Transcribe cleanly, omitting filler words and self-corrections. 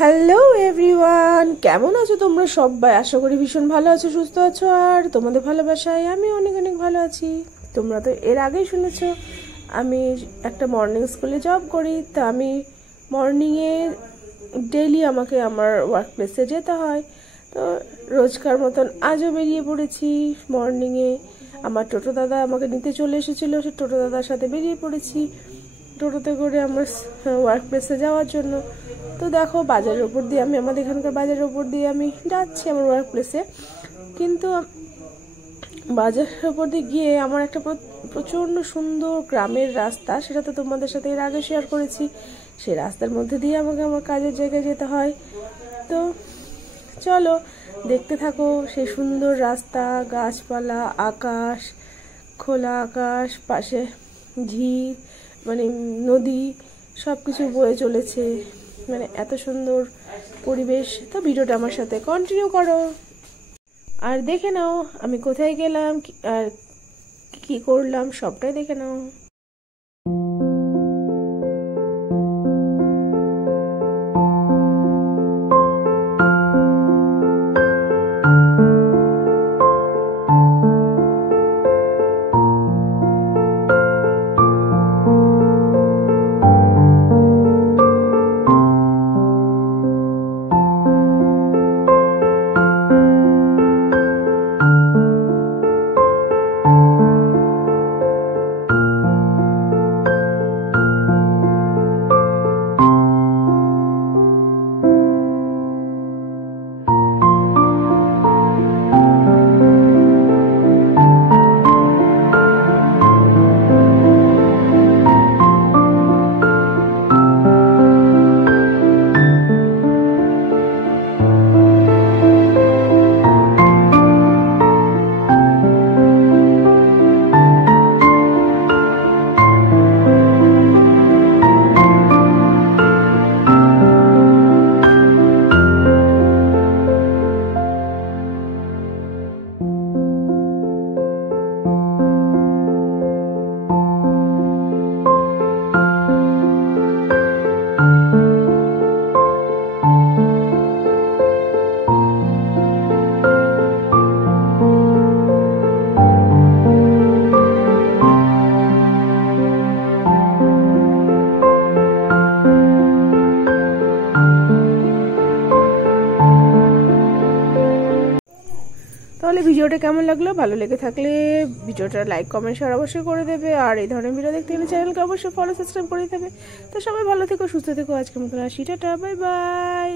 Hello everyone, কেমন আছো তোমরা সবাই? আশা করি ভীষণ ভালো আছো, সুস্থ আছো, আর তোমাদের ভালোবাসায় আমি অনেক অনেক ভালো আছি। তোমরা তো এর আগেই শুনেছো আমি একটা মর্নিং স্কুলে জব করি। তা আমি মর্নিংয়ে ডেইলি আমাকে আমার ওয়ার্ক প্লেসে যেতে হয়। তো রোজকার মতন আজও বেরিয়ে পড়েছি মর্নিংয়ে। আমার টোটো দাদা আমাকে নিতে চলে এসেছিলো, সে টোটো দাদার সাথে বেরিয়ে পড়েছি টোটোতে করে আমার ওয়ার্ক প্লেসে যাওয়ার জন্য। তো দেখো, বাজারের উপর দিয়ে আমাদের এখানকার বাজারের উপর দিয়ে আমি যাচ্ছি আমার ওয়ার্ক প্লেসে। কিন্তু বাজারের উপর দিয়ে গিয়ে আমার একটা প্রচণ্ড সুন্দর গ্রামের রাস্তা, সেটা তো তোমাদের সাথে এর আগে শেয়ার করেছি। সেই রাস্তার মধ্যে দিয়ে আমাকে আমার কাজের জায়গায় যেতে হয়। তো চলো দেখতে থাকো সেই সুন্দর রাস্তা, গাছপালা, আকাশ, খোলা আকাশ, পাশে ঝিল, মানে নদী, সব কিছু বয়ে চলেছে, মানে এত সুন্দর পরিবেশ। তো ভিডিওটা আমার সাথে কন্টিনিউ করো আর দেখে নাও আমি কোথায় গেলাম আর কি করলাম, সবটাই দেখে নাও। তাহলে ভিডিওটা কেমন লাগলো? ভালো লেগে থাকলে ভিডিওটা লাইক, কমেন্ট, শেয়ার অবশ্যই করে দেবে। আর এই ধরনের ভিডিও দেখতে গেলে চ্যানেলকে অবশ্যই ফলো, সাবস্ক্রাইব করে দেবে। তো সবাই ভালো থেকো, সুস্থ থেকো। আজকের মতন আসি, টাটা, বাই বাই।